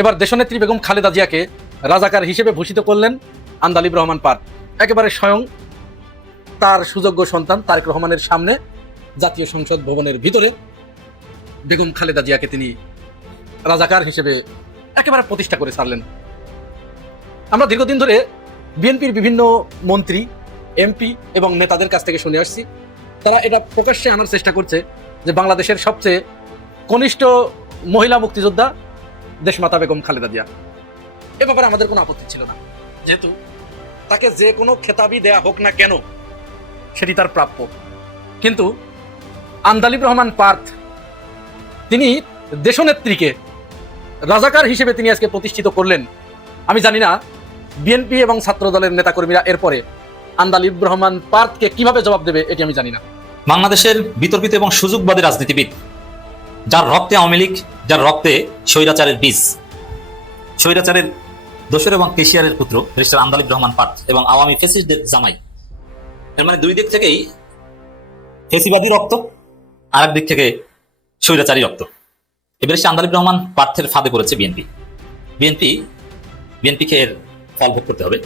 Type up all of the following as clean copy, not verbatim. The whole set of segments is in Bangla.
এবার দেশনেত্রী বেগম খালেদা জিয়াকে রাজাকার হিসেবে ভূষিত করলেন আন্দালিব রহমান পার্থ। একেবারে স্বয়ং তার সুযোগ্য সন্তান তারেক রহমানের সামনে জাতীয় সংসদ ভবনের ভিতরে বেগম খালেদা জিয়াকে তিনি রাজাকার হিসেবে একেবারে প্রতিষ্ঠা করে ছাড়লেন। আমরা দীর্ঘদিন ধরে বিএনপির বিভিন্ন মন্ত্রী, এমপি এবং নেতাদের কাছ থেকে শুনে আসছি, তারা এটা প্রকাশ্যে আনার চেষ্টা করছে যে বাংলাদেশের সবচেয়ে কনিষ্ঠ মহিলা মুক্তিযোদ্ধা দেশমাতা বেগম খালেদা জিয়া। এ ব্যাপারে আমাদের কোনো আপত্তি ছিল না, যেহেতু তাকে যে কোনো খেতাবই দেয়া হোক না কেন সেটি তার প্রাপ্য। কিন্তু আন্দালিব রহমান পার্থ তিনি দেশনেত্রীকে রাজাকার হিসেবে তিনি আজকে প্রতিষ্ঠিত করলেন। আমি জানি না বিএনপি এবং ছাত্র দলের নেতাকর্মীরা এরপরে আন্দালিব রহমান পার্থকে কিভাবে জবাব দেবে, এটি আমি জানি না। বাংলাদেশের বিতর্কিত এবং সুযোগবাদী রাজনীতিবিদ, যার রক্তে আওয়ামী লীগ, যার রক্তে স্বৈরাচারের বীজ, স্বৈরাচারের দোসর এবং কেশিয়ারের পুত্র ব্যারিস্টার আন্দালিব রহমান পার্থ এবং আওয়ামী ফ্যাসিস্টদের জামাই, এর মানে দুই দিক থেকেই ফেসিবাদী রক্ত, আর এক দিক থেকে স্বৈরাচারী রক্ত। এই ব্যারিস্টার আন্দালিব রহমান পার্থের ফাঁদে পড়েছে বিএনপিকে এর ফল ভোগ করতে হবে।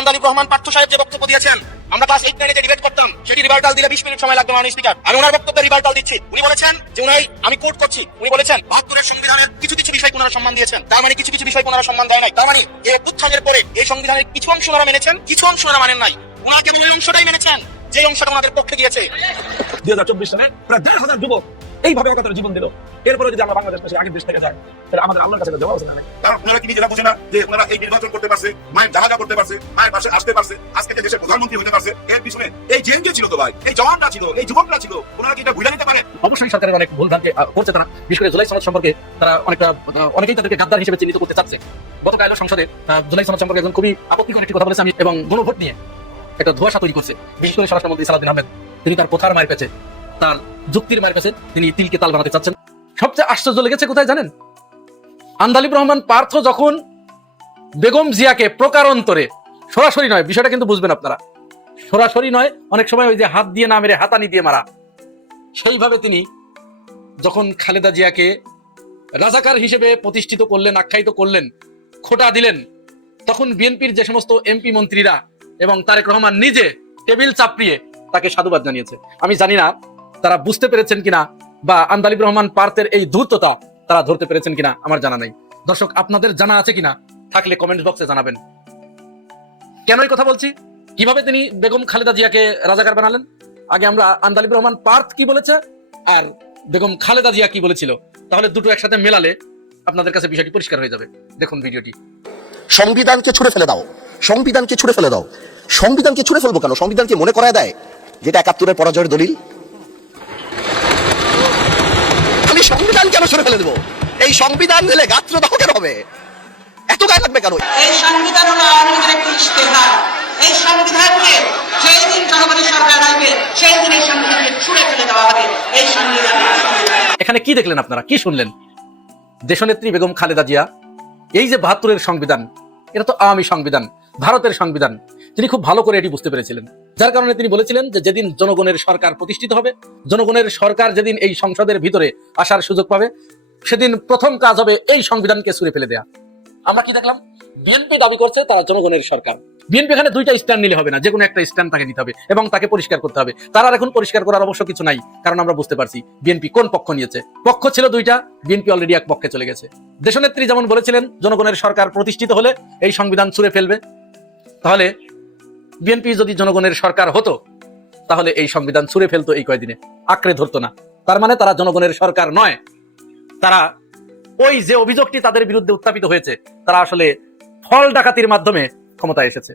আন্দালিব রহমান পার্থ সাহেব যে বক্তব্য দিয়েছেন, আমরা ক্লাস 8 9 ডিবেট করতাম, সেটি রিভার্টাল দিলে 20 মিনিট সময় লাগবে মাননীয় স্পিকার। আমি ওনার বক্তব্যে রিভার্টাল দিচ্ছি। উনি বলেছেন যে আমি কোট করছি, উনি বলেছেন 72 সংবিধানের কিছু কিছু বিষয় ওনারা সম্মান দিয়েছেন, তার মানে কিছু কিছু বিষয় ওনারা সম্মান দেয় নাই। তার মানে এই উত্থানের পরে এই সংবিধানের কিছু অংশ ওনারা মেনেছেন, কিছু অংশ ওনারা মানেন নাই। ওনারা কেবল ওই অংশটাই মেনেছেন যে অংশটা ওনাদের পক্ষে গিয়েছে। 2024 সালে প্রায় 1,500 যুবক এইভাবে একাত্তরে জীবন দিল। এরপরে যদি আমরা বাংলাদেশ পাশে আগের দেশ থেকে যাই, তাহলে আমাদের আল্লাহর কাছে জবাব আছে না? কারণ ওনারা কি নিজেরা বুঝে না যে ওনারা এই নির্বাচন করতে পারছে, মায়ের জাহাজা করতে পারছে, মায়ের পাশে আসতে পারছে, আজকে যে দেশের প্রধানমন্ত্রী হতে পারছে, এর পিছনে এই জেএমকে ছিল তো ভাই, এই জওয়ানরা ছিল, এই যুবকরা ছিল। ওনারা কি এটা ভুলে নিতে পারে? অবশ্যই সরকারের অনেক ভুল ভ্রান্তি করছে তারা, বিশেষ করে জুলাই সনদ সম্পর্কে তারা অনেকেই তাদেরকে গাদ্দার হিসেবে চিহ্নিত করতে চাচ্ছে। গতকাল সংসদে জুলাই সনদ সম্পর্কে একজন খুবই আপত্তিকর একটি কথা বলেছে আমি, এবং গণভোট নিয়ে একটা ধোঁয়াশা তৈরি করছে। বিশেষ করে স্বরাষ্ট্রমন্ত্রী সালাউদ্দিন আহমেদ, তিনি তার কথার মায়ের পেছে, তার যুক্তির মায়ের পেছে তিনি তিলকে তাল বানাতে চাচ্ছেন। সবচেয়ে আশ্চর্য লেগেছে কোথায় জানেন? আন্দালিব রহমান পার্থ যখন বেগম জিয়াকে প্রকারান্তরে, সরাসরি নয়, বিষয়টা কিন্তু বুঝবেন আপনারা, সরাসরি নয়, অনেক সময় ওই যে হাত দিয়ে না মেরে হাতানি দিয়ে মারা, সেইভাবে তিনি যখন খালেদা জিয়াকে রাজাকার হিসেবে প্রতিষ্ঠিত করলেন, আখ্যায়িত করলেন, খোঁটা দিলেন, তখন বিএনপির যে সমস্ত এমপি মন্ত্রীরা এবং তারেক রহমান নিজে টেবিল চাপড়িয়ে তাকে সাধুবাদ জানিয়েছে। আমি জানি না তারা বুঝতে পেরেছেন কিনা বা আন্দালিব রহমান পার্থের এই ধূর্ততা তারা ধরতে পেরেছেন কিনা আমার জানা নাই। দর্শক, আপনাদের জানা আছে কিনা থাকলে কমেন্ট বক্সে জানাবেন। কেন এই কথা বলছি, কিভাবে তিনি বেগম খালেদা জিয়াকে রাজাকার বানালেন? আগে আমরা আন্দালিব রহমান পার্থ কি বলেছে আর বেগম খালেদা জিয়া কি বলেছিল, তাহলে দুটো একসাথে মেলালে আপনাদের কাছে বিষয়টি পরিষ্কার হয়ে যাবে। দেখুন ভিডিওটি। সংবিধানকে ছুড়ে ফেলে দাও, সংবিধানকে ছুড়ে ফেলে দাও। সংবিধানকে ছুড়ে ফেলবো কেন? সংবিধানকে মনে করায় দেয় যেটা 71-এর পরাজয়ের দলিল। আমি সংবিধান কেন ছুড়ে ফেলে দেবো? এই সংবিধান দিলে গাত্রদাহ কেন হবে? এত গায়ে লাগবে কেন? এই সংবিধান হলো আওয়ামী লীগের একটি ইশতেহার। এই সংবিধানকে সেই দিন জনগণী সরকার আসবে, সেই দিন এই সংবিধানকে ছুড়ে ফেলে দেওয়া হবে। এই সংবিধান এখানে কি দেখলেন আপনারা, কি শুনলেন? দেশনেত্রী বেগম খালেদা জিয়া এই যে 72-এর সংবিধান, এটা তো আওয়ামী সংবিধান, ভারতের সংবিধান, তিনি খুব ভালো করে এটি বুঝতে পেরেছিলেন। যার কারণে তিনি বলেছিলেন যে যেদিন জনগণের সরকার প্রতিষ্ঠিত হবে, জনগণের সরকার যেদিন এই সংসদের ভিতরে আসার সুযোগ পাবে, সেদিন প্রথম কাজ হবে এই সংবিধানকে ছুঁড়ে ফেলে দেয়া। আমরা কি দেখলাম? বিএনপি দাবি করছে তারা জনগণের সরকার। বিএনপি এখানে দুইটা স্ট্যান্ড নিলে হবে না, যে কোনো একটা স্ট্যান্ড তাকে নিতে হবে এবং তাকে পরিষ্কার করতে হবে। তার আর এখন পরিষ্কার করার অবশ্য কিছু নাই, কারণ আমরা বুঝতে পারছি বিএনপি কোন পক্ষ নিয়েছে। পক্ষ ছিল দুইটা, বিএনপি অলরেডি এক পক্ষে চলে গেছে। দেশনেত্রী যেমন বলেছিলেন জনগণের সরকার প্রতিষ্ঠিত হলে এই সংবিধান ছুঁড়ে ফেলবে, তাহলে বিএনপি যদি জনগণের সরকার হতো তাহলে এই সংবিধান ছুঁড়ে ফেলতো এই কয়দিনে, আঁকড়ে ধরতো না। তার মানে তারা জনগণের সরকার নয়, তারা ওই যে অভিযোগটি তাদের বিরুদ্ধে উত্থাপিত হয়েছে, তারা আসলে ফল ডাকাতির মাধ্যমে ক্ষমতায় এসেছে।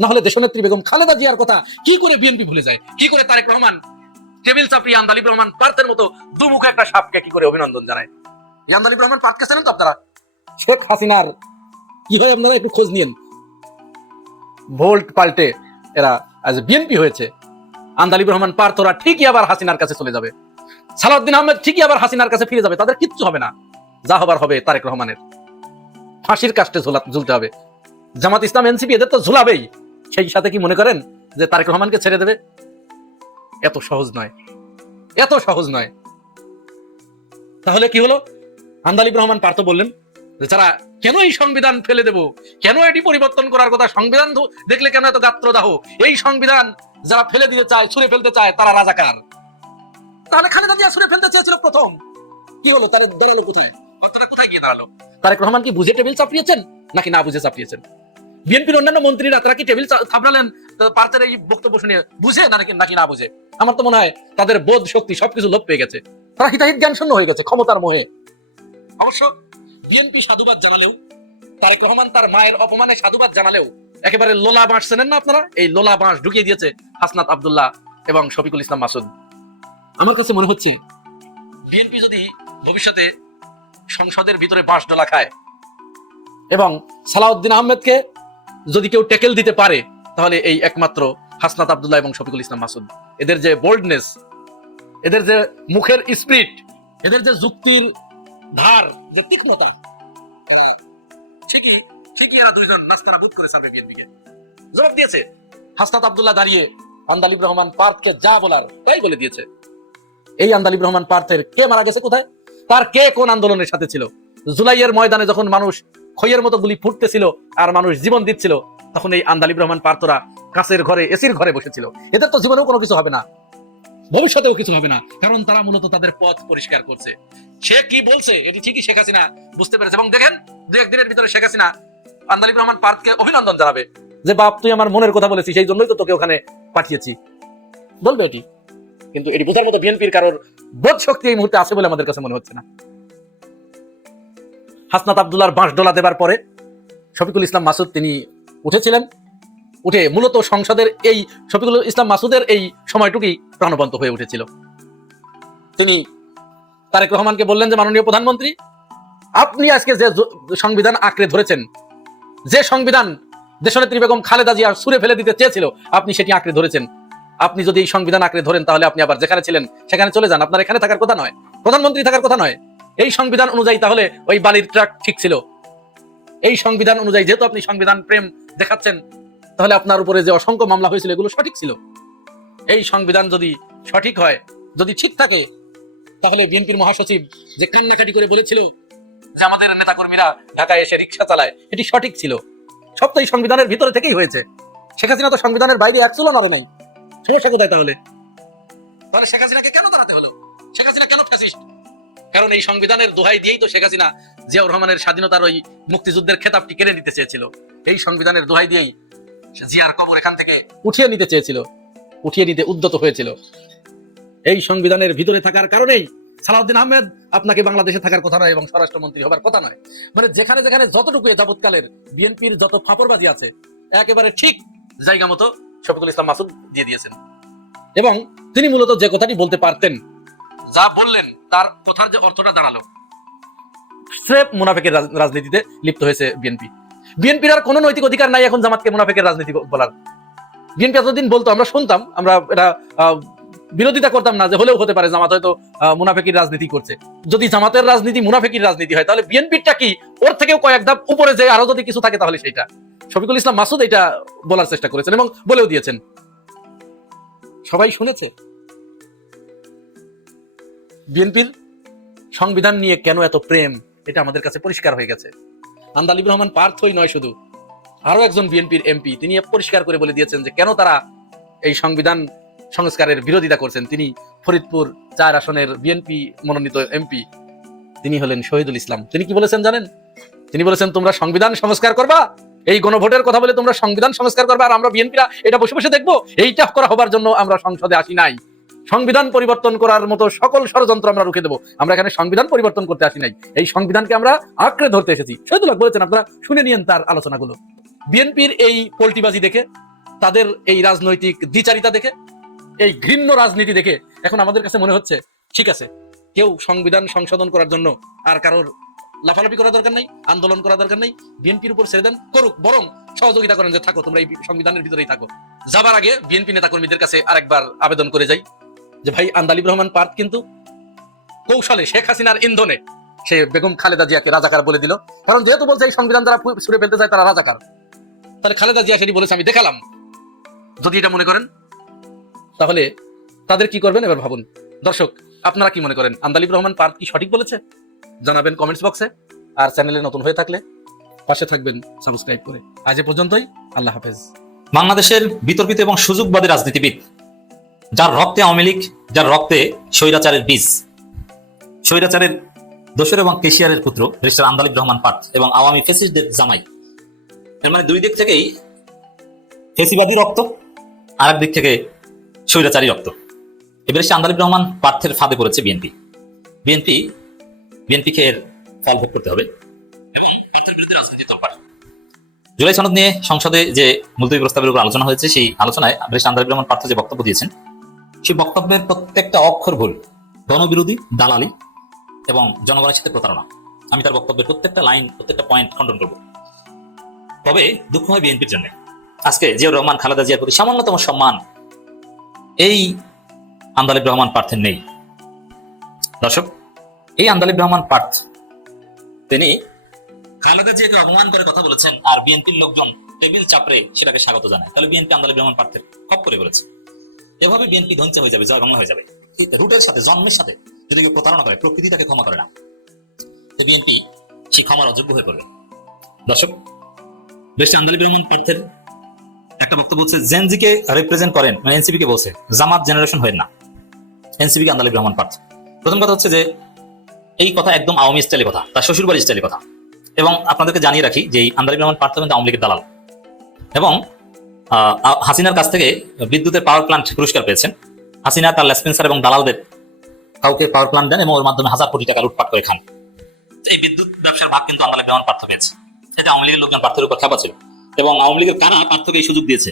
না হলে দেশনেত্রী বেগম খালেদা জিয়ার কথা কি করে বিএনপি ভুলে যায়? কি করে তারেক রহমান টেবিল চাপড়ি আন্দালিব রহমান পার্থের মতো দুমুখে একটা সাপকে কি করে অভিনন্দন জানায়? এই আন্দালিব রহমান পার্থকে জানেন তো আপনারা? শেখ হাসিনার কি হয় আপনারা একটু খোঁজ নিন। ভোল্ট পাল্টে এরা আজ বিএনপি হয়েছে। আন্দালিব রহমান পার্থরা ঠিকই আবার হাসিনার কাছে চলে যাবে, সালাউদ্দিন আহমেদ ঠিকই আবার হাসিনার কাছে ফিরে যাবে, তাদের কিচ্ছু হবে না। যা হবার হবে তারেক রহমানের, ফাঁসির কাস্টে ঝুলতে হবে। জামাত ইসলাম, এনসিপি এদের তো ঝুলাবেই, সেই সাথে কি মনে করেন যে তারেক রহমানকে ছেড়ে দেবে? এত সহজ নয়, এত সহজ নয়। তাহলে কি হলো? আন্দালিব রহমান পার্থ বললেন যে যারা কেন এই সংবিধান ফেলে দেব, কেন এটি পরিবর্তন করার কথা, সংবিধান দেখলে কেন এত গাত্রদাহ, এই সংবিধান যারা ফেলে দিতে চায়, ছুঁড়ে ফেলতে চায়, তারা রাজাকার। তাহলে খালেদা জিয়া ছুঁড়ে ফেলতে চেয়েছিল প্রথম, কি হলো? তারা দাঁড়ালো কোথায়? ঘটনা কোথায় গিয়ে দাঁড়ালো? তারেক রহমান কি বুঝে টেবিল চাপিয়েছেন নাকি না বুঝে চাপিয়েছেন? বিএনপির অন্যান্য মন্ত্রীরা তারা কি টেবিল থাপড়ালেন পার্থের এই বক্তব্য শুনে, বুঝে নাকি না বুঝে? আমার তো মনে হয় তাদের বোধ শক্তি সবকিছু লোপ পেয়ে গেছে, তারা হিতাহিত জ্ঞান শূন্য হয়ে গেছে ক্ষমতার মোহে। অবশ্য বিএনপি সাধুবাদ জানালেও, তারেক রহমান তার মায়ের অপমানে সাধুবাদ জানালেও, একেবারে লোলা বাঁশ চেনেন না আপনারা? এই লোলা বাঁশ ঢুকিয়ে দিয়েছে হাসনাত আব্দুল্লাহ এবং শফিকুল ইসলাম মাসুদ। আমার কাছে মনে হচ্ছে বিএনপি যদি ভবিষ্যতে সংসদের ভিতরে বাঁশ ডলা খায় এবং সালাউদ্দিন আহমেদকে যদি কেউ ট্যাকেল দিতে পারে, তাহলে এই একমাত্র হাসনাত আব্দুল্লাহ এবং শফিকুল ইসলাম মাসুদ। এদের যে বোল্ডনেস, এদের যে মুখের স্পিরিট, এদের যে যুক্তির ধার, যে তীক্ষ্ণতা, ঠিকই এরা দুইজন নাস্তানা বুধ করে সামনে বিএনপিকে জবাব দিয়েছে। হাসনাত আব্দুল্লাহ দাঁড়িয়ে আন্দালিব রহমান পার্থকে যা বলার তাই বলে দিয়েছে। এই আন্দালিব রহমান পার্থের কে মারা গেছে কোথায়, তার কে কোন আন্দোলনের সাথে ছিল? জুলাইয়ের ময়দানে যখন মানুষ খইয়ের মতো গুলি ফুটতেছিল আর মানুষ জীবন দিচ্ছিল, তখন এই আন্দালিব রহমান পার্থরা কাছের ঘরে, এসির ঘরে বসেছিল। এদের তো জীবনেও কোনো কিছু হবে না, ভবিষ্যতেও কিছু হবে না, কারণ তারা মূলত তাদের পথ পরিষ্কার করছে। সে কি বলছে এটি ঠিকই শেখ হাসিনা বুঝতে পেরেছে, এবং দেখেন দু একদিনের ভিতরে শেখ হাসিনা আন্দালিব রহমান পার্থকে অভিনন্দন জানাবে যে বাপ তুই আমার মনের কথা বলেছিস, সেই জন্যই তো তোকে ওখানে পাঠিয়েছি, বলবে এটি। কিন্তু এটি বোঝার মতো বিএনপির কারোর বোধ শক্তি এই মুহূর্তে আছে বলে আমাদের কাছে মনে হচ্ছে না। হাসনাত আব্দুল্লাহর বাঁশ ডলা দেবার পরে শফিকুল ইসলাম মাসুদ তিনি উঠেছিলেন, উঠে মূলত সংসদের এই শফিকুল ইসলাম মাসুদের এই সময়টুকুই প্রাণবন্ত হয়ে উঠেছিল। তিনি তারেক রহমানকে বললেন যে মাননীয় প্রধানমন্ত্রী, আপনি আজকে যে সংবিধান আঁকড়ে ধরেছেন, যে সংবিধান দেশনেত্রী বেগম খালেদা জিয়া ছুঁড়ে ফেলে দিতে চেয়েছিল, আপনি সেটি আঁকড়ে ধরেছেন। আপনি যদি এই সংবিধান আঁকড়ে ধরেন, তাহলে আপনি আবার যেখানে ছিলেন সেখানে চলে যান, আপনার এখানে থাকার কথা নয়, প্রধানমন্ত্রী থাকার কথা নয়। এই সংবিধান অনুযায়ী তাহলে ওই বালির ট্রাক ঠিক ছিল। এই সংবিধান অনুযায়ী যেহেতু আপনি সংবিধান প্রেম দেখাচ্ছেন, তাহলে আপনার উপরে যে অসংখ্য মামলা হয়েছিল এগুলো সঠিক ছিল। এই সংবিধান যদি সঠিক হয়, যদি ঠিক থাকে, তাহলে বিএনপির মহাসচিব যে কান্নাকাটি করে বলেছিল যে আমাদের নেতাকর্মীরা ঢাকায় এসে রিক্সা চালায়, এটি সঠিক ছিল। সব তো এই সংবিধানের ভিতরে থেকেই হয়েছে। শেখ হাসিনা তো সংবিধানের বাইরে এক চুলো নড়ে নাই। সমস্যা কোথায় তাহলে? শেখ হাসিনাকে কেন দাঁড়াতে হলো? শেখ হাসিনা কেন ফ্যাসিস্ট? কারণ এই সংবিধানের দোহাই দিয়েই তো শেখ হাসিনা জিয়াউর রহমানের স্বাধীনতার ওই মুক্তিযুদ্ধের খেতাবটি কেড়ে নিতে চেয়েছিল। এই সংবিধানের দোহাই দিয়েই জিয়ার কবর এখান থেকে উঠিয়ে নিতে চেয়েছিল, উঠিয়ে নিতে উদ্যত হয়েছিল। এই সংবিধানের ভিতরে থাকার কারণেই সালাউদ্দিন আহমেদ আপনাকে বাংলাদেশে থাকার কথা নয় এবং স্বরাষ্ট্রমন্ত্রী হবার কথা নয়। মানে যেখানে যেখানে যতটুকু যাবৎকালের বিএনপির যত ফাপড়বাজি আছে, একেবারে ঠিক জায়গা মতো শফিকুল ইসলাম মাসুদ দিয়ে দিয়েছেন। এবং তিনি মূলত যে কথাটি বলতে পারতেন, যা বললেন, তার কথার যে অর্থটা দাঁড়ালো, স্রেফ মুনাফিকের রাজনীতিতে লিপ্ত হয়েছে বিএনপি। বিএনপির আর কোনো নৈতিক অধিকার নাই এখন জামাতকে মুনাফিকের রাজনীতি বলার। বিএনপি এতদিন বলতো, আমরা শুনতাম, আমরা এটা বিরোধিতা করতাম না যে হলেও হতে পারে জামাত হয়তো মুনাফিকির রাজনীতি করছে। যদি জামাতের রাজনীতি মুনাফিকির রাজনীতি হয়, তাহলে বিএনপিটা কি ওর থেকেও কয়েক ধাপ উপরে যে আরো যদি কিছু থাকে তাহলে সেইটা। শফিকুল ইসলাম মাসুদ এটা বলার চেষ্টা করেছেন এবং বলেও দিয়েছেন, সবাই শুনেছে। বিএনপির সংবিধান নিয়ে কেন এত প্রেম, এটা আমাদের কাছে পরিষ্কার হয়ে গেছে। আন্দালিব রহমান পার্থই নয়, শুধু আরো একজন বিএনপির এমপি তিনি পরিষ্কার করে বলে দিয়েছেন যে কেন তারা এই সংবিধান সংস্কারের বিরোধিতা করছেন। তিনি ফরিদপুর 4 আসনের বিএনপি মনোনীত এমপি, তিনি হলেন শহীদুল ইসলাম। তিনি কি বলেছেন জানেন? তিনি বলেছেন তোমরা সংবিধান সংস্কার করবা, এই গণভোটের কথা বলে তোমরা সংবিধান সংস্কার করবা, আর আমরা বিএনপিরা এটা বসে বসে দেখবো। এইটা করা হবার জন্য আমরা সংসদে আসি নাই, সংবিধান পরিবর্তন করার মতো সকল ষড়যন্ত্র আমরা রুখে দেবো। আমরা এখানে সংবিধান পরিবর্তন করতে আসি নাই, এই সংবিধানকে আমরা আঁকড়ে ধরতে এসেছি। শহীদুল্লাহ বলেছেন, আপনারা শুনে নিয়েন তার আলোচনাগুলো। বিএনপির এই পল্টিবাজি দেখে, তাদের এই রাজনৈতিক দ্বিচারিতা দেখে, এই ঘৃণ্য রাজনীতি দেখে এখন আমাদের কাছে মনে হচ্ছে ঠিক আছে, কেউ সংবিধান সংশোধন করার জন্য আর কারোর লাফালাফি করা দরকার নাই, আন্দোলন করা দরকার নাই, বিএনপির উপর ছেড়ে দেন, করুক, বরং সহযোগিতা করেন যে থাকো তোমরা এই সংবিধানের ভিতরেই থাকো। যাবার আগে বিএনপি নেতাকর্মীদের কাছে আরেকবার আবেদন করে যাই যে ভাই, আন্দালিব রহমান পার্থ কিন্তু কৌশলে শেখ হাসিনার ইন্ধনে সে বেগম খালেদা জিয়াকে রাজাকার বলে দিল। কারণ যেহেতু বলছে এই সংবিধান যারা ছুঁড়ে ফেলতে চায় তারা রাজাকার, তাহলে খালেদা জিয়া সেটি বলেছে আমি দেখালাম। যদি এটা মনে করেন তাহলে তাদের কি করবেন এবার ভাবুন। দর্শক, আপনারা কি মনে করেন? আন্দালিব রহমান পার্থ কি সঠিক বলেছে? জানাবেন কমেন্টস বক্সে। আর চ্যানেলে নতুন হয়ে থাকলে পাশে থাকবেন সাবস্ক্রাইব করে। আজ এ পর্যন্তই, আল্লাহ হাফেজ। বাংলাদেশের বিতর্কিত এবং সুযোগবাদী রাজনীতিবিদ, যার রক্তে আওয়ামী লীগ, যার রক্তে স্বৈরাচারের বীজ, স্বৈরাচারের দোসর এবং কেশিয়ারের পুত্র ব্যারিস্টার আন্দালিব রহমান পার্থ এবং আওয়ামী ফ্যাসিস্টদের জামাই, এর মানে দুই দিক থেকেই ফেসিবাদী রক্ত, আর এক দিক থেকে স্বৈরাচারী রক্ত। এই ব্যারিস্টার আন্দালিব রহমান পার্থের ফাঁদে পড়েছে বিএনপিকে এর ফল ভোগ করতে হবে এবং পার্থের বিরুদ্ধে রাজনীতি তৎপর। জুলাই সনদ নিয়ে সংসদে যে মুলতবি প্রস্তাবের উপর আলোচনা হয়েছে, সেই আলোচনায় ব্যারিস্টার আন্দালিব রহমান পার্থ যে বক্তব্য দিয়েছেন, সেই বক্তব্যের প্রত্যেকটা অক্ষর ভুল, গণবিরোধী, দালালি এবং জনগণের সাথে প্রতারণা। আমি তার বক্তব্যের প্রত্যেকটা লাইন, প্রত্যেকটা পয়েন্ট খণ্ডন করব। তবে দুঃখ হয় বিএনপির জন্য, আজকে জিয়াউর রহমান, খালেদা জিয়ার প্রতি সামান্যতম সম্মান এই আন্দালিব রহমান পার্থের নেই। দর্শক, এই আন্দালিব রহমান পার্থ তিনি খালেদা জিয়াকে অপমান করে কথা বলেছেন, আর বিএনপির লোকজন টেবিল চাপড়ে সেটাকে স্বাগত জানায়। তাহলে বিএনপি আন্দালিব রহমান পার্থের খপ করে বলেছে। এভাবে বিএনপি ধ্বংস হয়ে যাবে, জয় বাংলা হয়ে যাবে। রুটের সাথে, জন্মের সাথে যদি কেউ প্রতারণা করে, প্রকৃতি তাকে ক্ষমা করে না, তো বিএনপি সেই ক্ষমার অযোগ্য হয়ে পড়বে। দর্শক, ব্যারিস্টার আন্দালিব রহমান পার্থের একটা বক্তব্য হচ্ছে, জেনজিকে রিপ্রেজেন্ট করেন, মানে এনসিপি কে বলছে, জামাত জেনারেশন হয় না, এনসিপি কে আন্দালিব রহমান পার্থ। প্রথম কথা হচ্ছে যে এই কথা একদম আওয়ামী স্টাইলের কথা, তার শ্বশুরবাড়ি স্টাইলের কথা। এবং আপনাদেরকে জানিয়ে রাখি যে এই আন্দালিব রহমান পার্থ কিন্তু আওয়ামী লীগের দালাল এবং হাসিনার কাছ থেকে বিদ্যুতের পাওয়ার প্ল্যান্ট পুরস্কার পেয়েছেন। হাসিনা তার লেসপেন্সার এবং দালালদের কাউকে পাওয়ার প্ল্যান্ট দেন এবং ওর মাধ্যমে হাজার কোটি টাকা লুটপাট করে খান। এই বিদ্যুৎ ব্যবসার ভাগ কিন্তু আন্দালিব রহমান পার্থ পেয়েছে। এটা আওয়ামী লীগের লোকজন পার্থের উপর খেপা ছিল এবং আওয়ামী লীগের কারা পার্থকে এই সুযোগ দিয়েছে,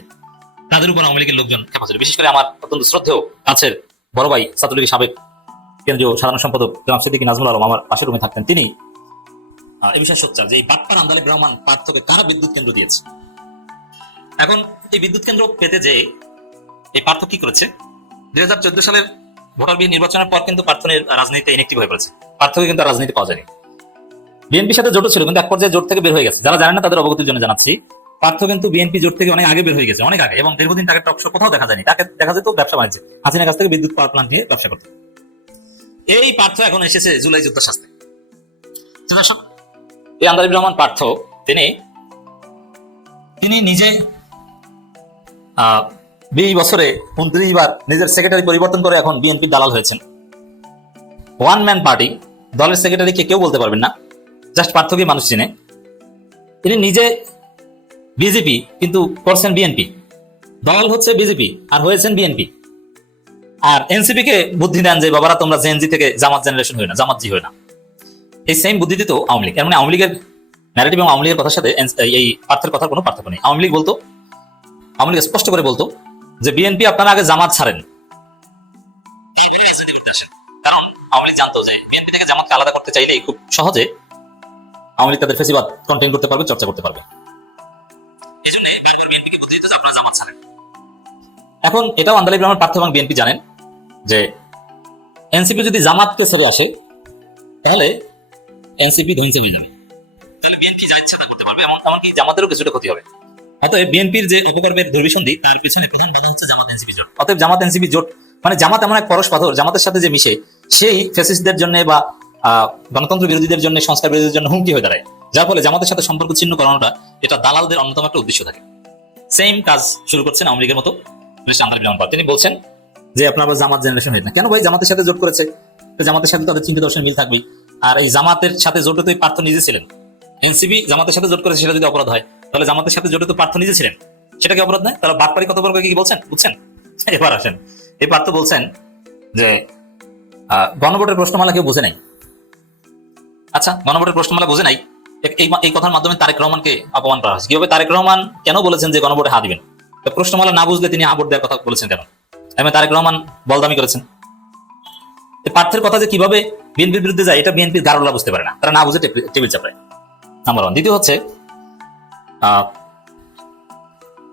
তাদের উপর আওয়ামী লীগের লোকজন খেপা ছিল। বিশেষ করে আমার অত্যন্ত শ্রদ্ধেয় কাছের বড় ভাই, ছাত্রলীগের সাবেক কেন্দ্রীয় সাধারণ সম্পাদক জনাব সিদ্দিকী নাজমুল আলম আমার পাশের রুমে থাকতেন। তিনি এই বিষয়ে সোচ্চার যে এই বাটপার আন্দালিব রহমান পার্থকে কারা বিদ্যুৎ কেন্দ্র দিয়েছে। এখন এই বিদ্যুৎ কেন্দ্র পেতে যে এই পার্থ কি করেছে, 2014 সালের ভোটার বিল নির্বাচনের পর কিন্তু পার্থনের রাজনীতিতে ইনএক্টিভ হয়ে পড়েছে। পার্থকে কিন্তু রাজনীতি পাওয়া যায়নি। বিএনপির সাথে জোট ছিল, কিন্তু এক পর্যায়ে জোট থেকে বের হয়ে গেছে। যারা জানেন না তাদের অবগতির জন্য জানাচ্ছি, পার্থ কিন্তু বিএনপি জোট থেকে অনেক আগে বের হয়ে গেছে, অনেক আগে, এবং দীর্ঘদিন তাকে টকশো কোথাও দেখা যায়নি। তাকে দেখা যেত ব্যবসা বাণিজ্য, হাসিনার কাছ থেকে বিদ্যুৎ পাওয়ার প্ল্যান্ট নিয়ে ব্যবসা করত। এই পার্থ এখন এসেছে জুলাই যুদ্ধ শাস্তি। দর্শক, এই আন্দালিব রহমান পার্থ তিনি নিজে 20 বছরে 29 বার নিজের সেক্রেটারি পরিবর্তন করে এখন বিএনপি দালাল হয়েছেন। ওয়ান ম্যান পার্টি, দলের সেক্রেটারিকে কেউ বলতে পারবেন না, জাস্ট পার্থকেই মানুষ চিনে। তিনি নিজে বিজেপি কিন্তু করছেন বিএনপি, দল হচ্ছে বিজেপি আর হয়েছেন বিএনপি। আর এনসিপি কে বুদ্ধি দেন যে বাবারা তোমরা জেনজি থেকে জামাত জেনারেশন হয় না, জামাতজি হয় না। এই সেম বুদ্ধি দিত আওয়ামী লীগ। এর মানে আওয়ামী লীগের ন্যারেটিভ এবং আওয়ামী লীগের কথার সাথে এই পার্থের কথার কোনো পার্থক্য নেই। আওয়ামী লীগ স্পষ্ট করে বলতো যে বিএনপি আপনারা আগে জামাত ছাড়েন, কারণ আওয়ামী লীগ জানতো যে বিএনপি থেকে জামাতকে আলাদা করতে চাইলেই খুব সহজে আওয়ামী লীগ তাদের ফেসিবাদ কন্টেইন করতে পারবে, চর্চা করতে পারবে। এই জন্য বিএনপিকে বলতে দিত যে আপনারা জামাত ছাড়েন। এখন এটাও আন্দালিব রহমান পার্থ এবং বিএনপি জানেন যে এনসিপি যদি জামাতকে ছেড়ে আসে তাহলে এনসিপি ধ্বংস হয়ে যাবে, তাহলে বিএনপি যা ইচ্ছা তা করতে পারবে, এমনকি জামাতেরও কিছুটা ক্ষতি হবে। অতএব বিএনপির যে অপকর্মের দুর্বিসন্ধি, তার পিছনে প্রধান বাধা হচ্ছে জামাত এনসিপি জোট। অতএব জামাত এনসিপি জোট মানে জামাত এমন এক পরশ পাথর, জামাতের সাথে যে মিশে সেই ফ্যাসিস্টদের জন্য বা গণতন্ত্র বিরোধীদের জন্য, সংস্কার বিরোধীদের জন্য হুমকি হয়ে দাঁড়ায়, যার ফলে জামাতের সাথে সম্পর্ক ছিন্ন করানোটা এটা দালালদের অন্যতম একটা উদ্দেশ্য থাকে। সেম কাজ শুরু করছেন আওয়ামী লীগের মতো ব্যারিস্টার আন্দালিব রহমান পার্থ। তিনি বলছেন যে আপনারা জামাত জেনারেশন হয় না কেন ভাই, জামাতের সাথে জোট করেছে, জামাতের সাথে তাদের চিন্তা দর্শন মিল থাকবে। আর এই জামাতের সাথে জোটে তো পার্থ নিজে ছিলেন। এনসিপি জামাতের সাথে জোট করেছে, সেটা যদি অপরাধ হয় তাহলে জামাতের সাথে জোটে তো পার্থ নিজে ছিলেন, সেটা কি অপরাধ নয়? তারা বাটপারি কত বড় কি বলছেন বুঝছেন? এবার আসেন, এই পার্থ বলছেন যে গণভোটের প্রশ্নমালা কেউ বুঝে নাই। আচ্ছা, গণভোটের প্রশ্নমালা বুঝে নাই, এই কথার মাধ্যমে তারেক রহমানকে অপমান করা হয়েছে। কিভাবে? তারেক রহমান কেন বলেছেন যে গণভোটে হা দিবেন? প্রশ্নমালা না বুঝলে তিনি ভোট দেওয়ার কথা বলেছেন কেন? এমনি তারেক রহমান বলদামি করেছেন। পার্থের কথা যে কিভাবে বিএনপির বিরুদ্ধে যায়, এটা বিএনপির গারোলা বুঝতে পারে না, তারা না বুঝে টেবিল চাপড়ায়, নাম্বার 1। দ্বিতীয় হচ্ছে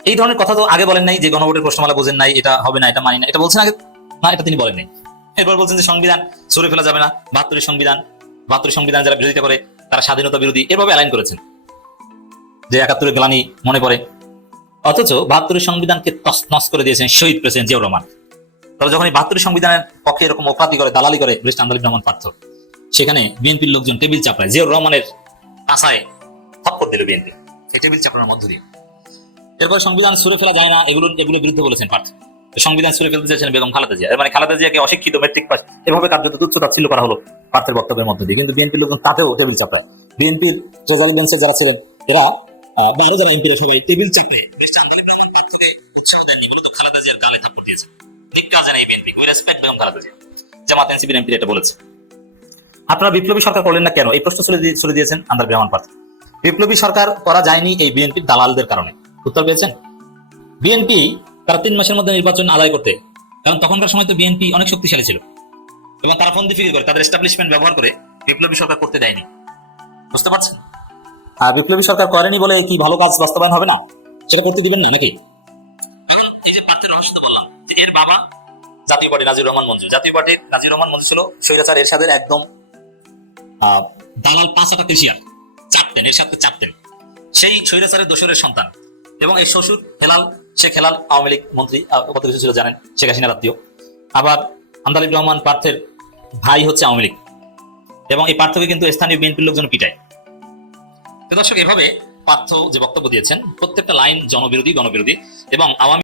এই ধরনের কথা তো আগে বলেন নাই যে গণভোটের প্রশ্নমালা বুঝেন নাই, এটা হবে না, এটা মানি না, এটা বলছেন আগে না, এটা তিনি বলেন নাই। এরপর বলছেন যে সংবিধান সরে ফেলা যাবে না, 72 সংবিধান যারা বিরোধিতা করে তারা স্বাধীনতা বিরোধী, এভাবে অ্যালাইন করেছেন যে 71 গ্লানি মনে পড়ে। অথচ 72 সংবিধানকে তছনছ করে দিয়েছেন শহীদ প্রেসিডেন্ট জিয়াউর রহমান। তারা যখন এই 72 সংবিধানের পক্ষে এরকম অপরাধী করে, দালালি করে ব্যারিস্টার আন্দালিব রহমান পার্থ, সেখানে বিএনপির লোকজন টেবিল চাপড়ায়, জিয়াউর রহমানের আশায় হপ্পর দিল বিএনপি এই টেবিল চাপড়ানোর মধ্য দিয়ে। এরপর সংবিধান ছুঁড়ে ফেলা যায় না, এগুলো বিরুদ্ধে বলেছেন প্রার্থী। সংবিধান ছুঁড়ে ফেলতে চেয়েছেন বেগম খালেদা জিয়া, মানে খালেদা জিয়াকে অশিক্ষিত মেট্রিক পাস এভাবে কার্যত তুচ্ছ-তাচ্ছিল্য করা হলো প্রার্থীর বক্তব্যের মধ্য দিয়ে। কিন্তু বিএনপির লোকজন তাতেও টেবিল চাপড়ায়। বিএনপির ট্রেজারি বেঞ্চে যারা ছিলেন এরা বা আরো যারা এমপিরা সবাই টেবিল চাপড়ে মিস্টার আন্দালিব রহমান প্রার্থীকে উৎসাহ দেননি, মূলত খালেদা জিয়ার গালে থাপ্পড় দিয়েছে। ধিক্কার জানাই বিএনপি, উই রেসপেক্ট বেগম খালেদা জিয়া। জামাত এনসিপির এমপি এটা বলেছে। আপনারা বিপ্লবী সরকার করলেন না কেন, এই প্রশ্ন ছুড়ে দিয়েছেন আন্দালিব রহমান প্রার্থী। বিপ্লবী সরকার করা যায়নি এই বিএনপির দালালদের কারণে। উত্তর পেয়েছেন? বিএনপি তারা 3 মাসের মধ্যে নির্বাচন আদায় করতে, কারণ তখনকার সময় তো বিএনপি অনেক শক্তিশালী ছিল এবং তারা ফন্দি ফিকির করে তাদের এস্টাবলিশমেন্ট ব্যবহার করে বিপ্লবী সরকার করতে দেয়নি। বুঝতে পারছেন? বিপ্লবী সরকার করেনি বলে কি ভালো কাজ বাস্তবায়ন হবে না? সেটা করতে দিবেন না নাকি? কারণ এই যে প্রার্থীর রহস্য তো বললাম যে এর বাবা জাতীয় পার্টি নাজির রহমান মঞ্জু, জাতীয় পার্টির নাজির রহমান মঞ্জু ছিল স্বৈরাচার এরশাদের একদম দালাল 5 আটা কেশিয়ার, চাপতেন এরশাদকে চাপতেন, সেই স্বৈরাচারের দোসরের সন্তান। এবং এই শ্বশুর হেলাল, শেখ হেলাল আওয়ামী লীগ মন্ত্রী, কত কিছু ছিল জানেন, শেখ হাসিনার আত্মীয়। আবার আন্দালিব রহমান প্রার্থীর ভাই হচ্ছে আওয়ামী লীগ, এবং এই প্রার্থীকে কিন্তু স্থানীয় বিএনপির লোকজন পিটায়। তো দর্শক, এভাবে পার্থ যে বক্তব্য দিয়েছেন প্রত্যেকটা লাইন জনবিরোধী, গণবিরোধী এবং আওয়ামী